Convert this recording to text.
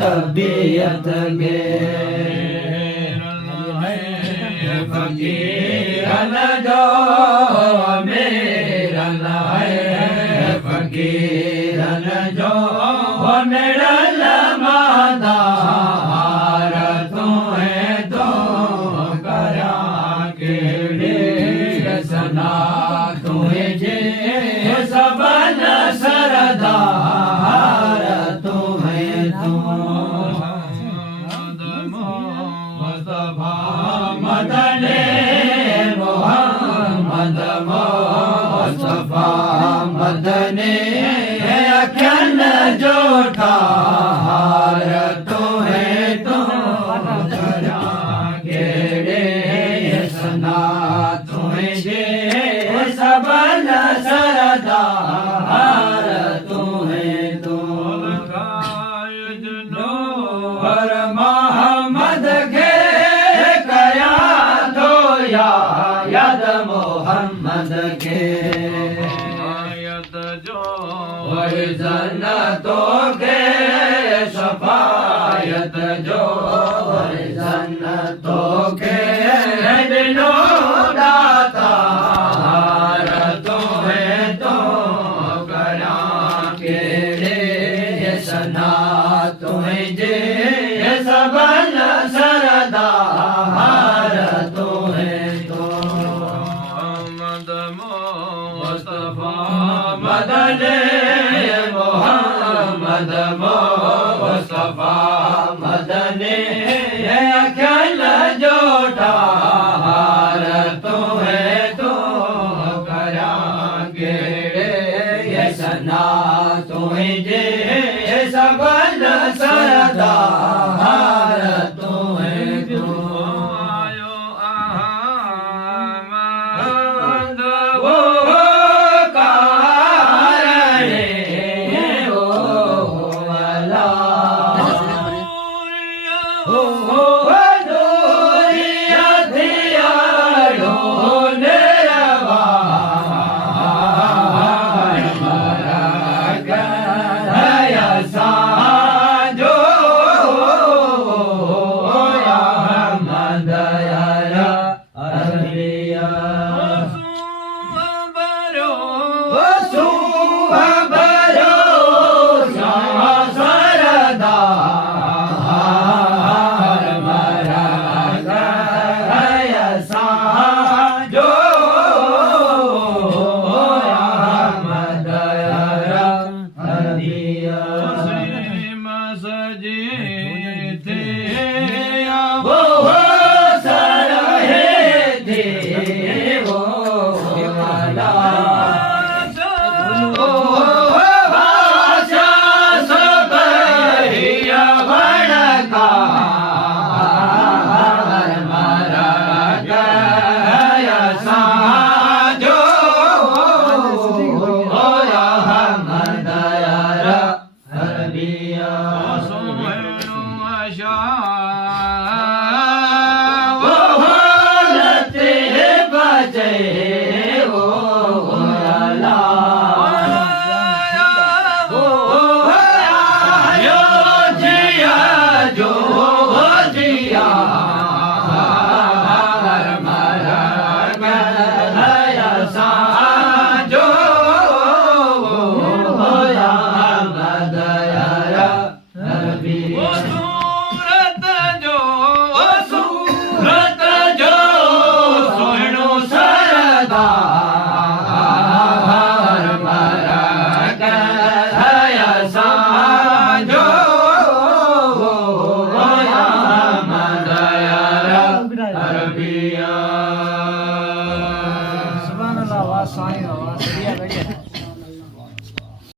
तबीयत गे फकीरन जो मेरन है फकीरन जो मेरन मादार तू है तो करा केड़े सना तुझे जे सबन सरदार तू है तू मदने मोहम्मद मुस्तफा मदने अखन जो ठार तो है तो करा केड़े सना तुझे सबन सरदार तू है तो और मोहम्मद के याद मोहम्मद के जन्नतों के सफायत जो जन्नतों के दिलों दाता तो है तो करा केड़े सना तुझे सबन सरदार तो है तो मदने मोहम्मद मुस्तफा मदने अखिल जो ठार तो है तो करा केड़े सना तुझे सबन सरदार